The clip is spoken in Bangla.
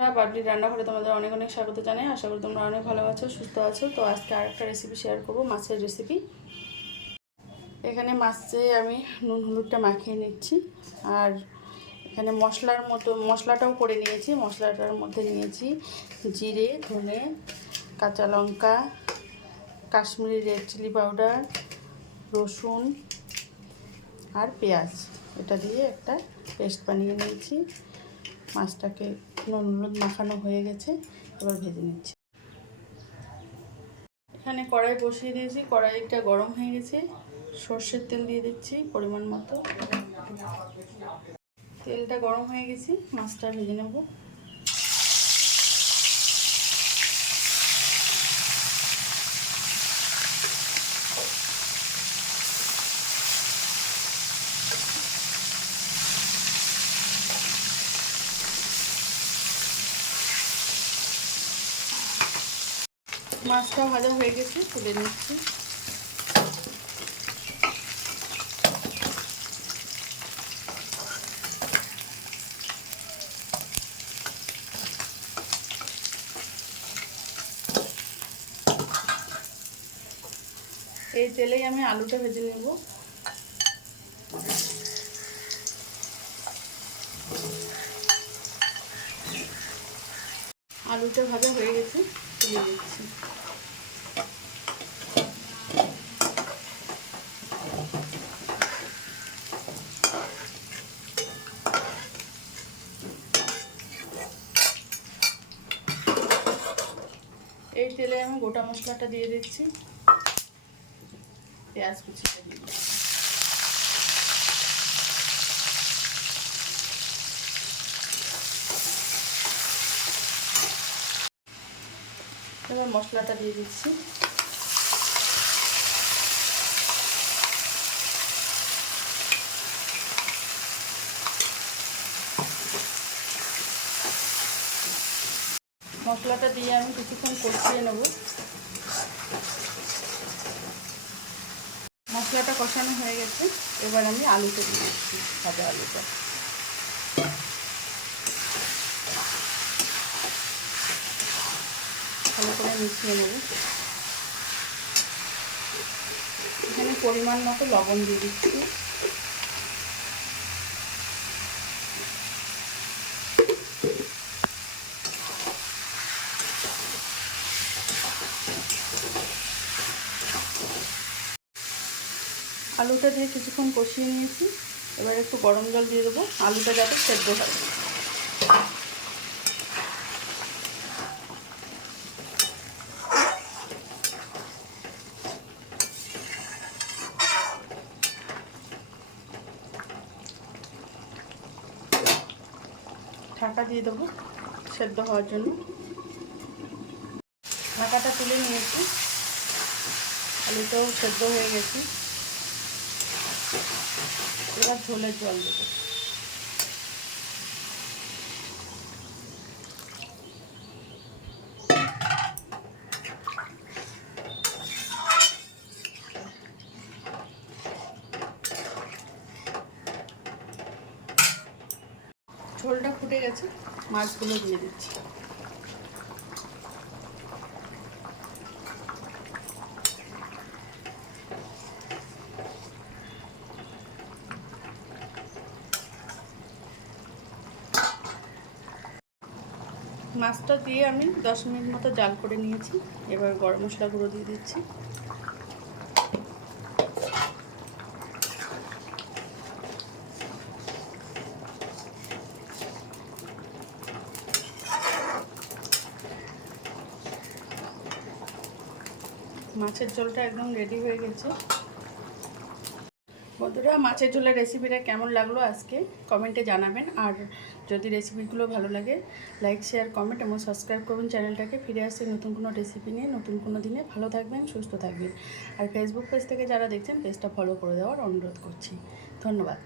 বাবলি রান্নাঘরে তোমাদের অনেক অনেক স্বাগত জানাই। আশা করি তোমরা অনেক ভালো আছো, সুস্থ আছো। তো আজকে আরেকটা রেসিপি শেয়ার করবো, মাছের রেসিপি। এখানে মাছে আমি নুন হলুদটা মাখিয়ে নিচ্ছি, আর এখানে মশলাটাও করে নিয়েছি। মশলাটার মধ্যে নিয়েছি জিরে, ধনে, কাঁচা লঙ্কা, কাশ্মীরি রেড চিলি পাউডার, রসুন আর পেঁয়াজ। এটা দিয়ে একটা পেস্ট বানিয়ে নিয়েছি। মাছটাকে নুন হলুদ মাখানো হয়ে গেছে, এবার ভেজে নিচ্ছি। এখানে কড়াই বসিয়ে দিয়েছি, কড়াইটা গরম হয়ে গেছে। সর্ষের তেল দিয়ে দিচ্ছি পরিমাণ মতো। তেলটা গরম হয়ে গেছে, মাছটা ভেজে নেব। মাছটা ভাজা হয়ে গেছে, তুলে নিচ্ছি। এই তেলেই আমি আলুটা ভেজে নেব। আলুটা ভাজা হয়ে গেছে, তুলে দিচ্ছি। এই তেলে আমি গোটা মশলাটা দিয়ে দিচ্ছি, পেঁয়াজ কুচিটা দিয়ে দিচ্ছি। এবার মশলাটা দিয়ে দিচ্ছি। মশলাটা দিয়ে আমি কিছুক্ষণ কষিয়ে নেব। মশলাটা কষানো হয়ে গেছে, এবার আমি আলুটা দিয়ে দিচ্ছি, ভাজা আলুটা। ভালো করে মিশিয়ে নেব। এখানে পরিমাণ মতো লবণ দিয়ে দিচ্ছি। আলুটা দিয়ে কিছুক্ষণ কষিয়ে নিয়েছি, এবার একটু গরম জল দিয়ে দেবো, আলুটা যাতে সেদ্ধ হয়। ঢাকা দিয়ে দেবো সেদ্ধ হওয়ার জন্য। ঢাকাটা তুলে নিয়েছি, আলুটাও সেদ্ধ হয়ে গেছে। এবার ঝোলের জল দেবো। ঝোলটা ফুটে গেছে, মাছগুলো দিয়ে দিচ্ছি। মাছটা দিয়ে আমি 10 মিনিট মতো জাল করে নিয়েছি। এবার গরম মশলা গুঁড়ো দিয়ে দিচ্ছি। মাছের ঝোলটা একদম রেডি হয়ে গেছে। বন্ধুরা, মাছের ঝোলের রেসিপিটা কেমন লাগলো আজকে কমেন্টে জানাবেন। আর যদি রেসিপিগুলো ভালো লাগে লাইক, শেয়ার, কমেন্ট এবং সাবস্ক্রাইব করবেন চ্যানেলটাকে। ফিরে আসছে নতুন কোনো রেসিপি নিয়ে, নতুন কোনো দিনে। ভালো থাকবেন, সুস্থ থাকবেন। আর ফেসবুক পেজ থেকে যারা দেখছেন পেজটা ফলো করে দেওয়ার অনুরোধ করছি। ধন্যবাদ।